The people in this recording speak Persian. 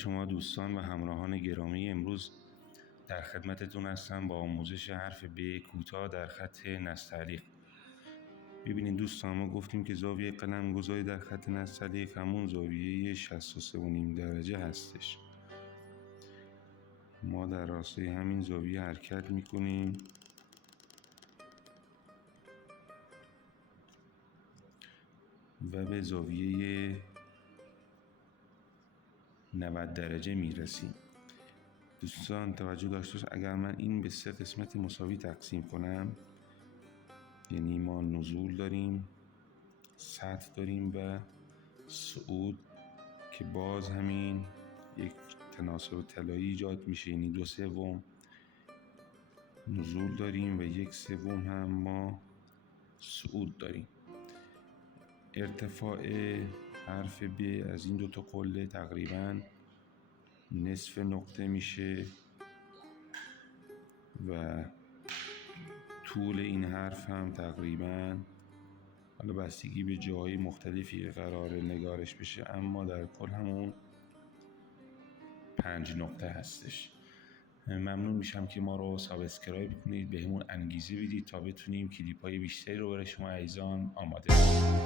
شما دوستان و همراهان گرامی. امروز در خدمتتون هستم با آموزش حرف ب کوتاه در خط نستعلیق. ببینید دوستان، ما گفتیم که زاویه قلمگذاری در خط نستعلیق همون زاویه 63.5 درجه هستش. ما در راستای همین زاویه حرکت میکنیم و به زاویه 90 درجه میرسیم. دوستان توجه داشته باشید، اگر من این به 3 قسمت مساوی تقسیم کنم، یعنی ما نزول داریم، سطح داریم و صعود، که باز همین یک تناسب طلایی ایجاد میشه، یعنی 2/3 نزول داریم و 1/3 هم ما صعود داریم. ارتفاع حرف ب از این دوتا قله تقریبا نصف نقطه میشه و طول این حرف هم تقریبا، حالا بستگی به جاهای مختلفی که قراره نگارش بشه، اما در کل همون 5 نقطه هستش. ممنون میشم که ما رو سابسکرایب کنید، بهمون انگیزه بدید تا بتونیم کلیپ‌های بیشتری رو برای شما عزیزان آماده کنیم.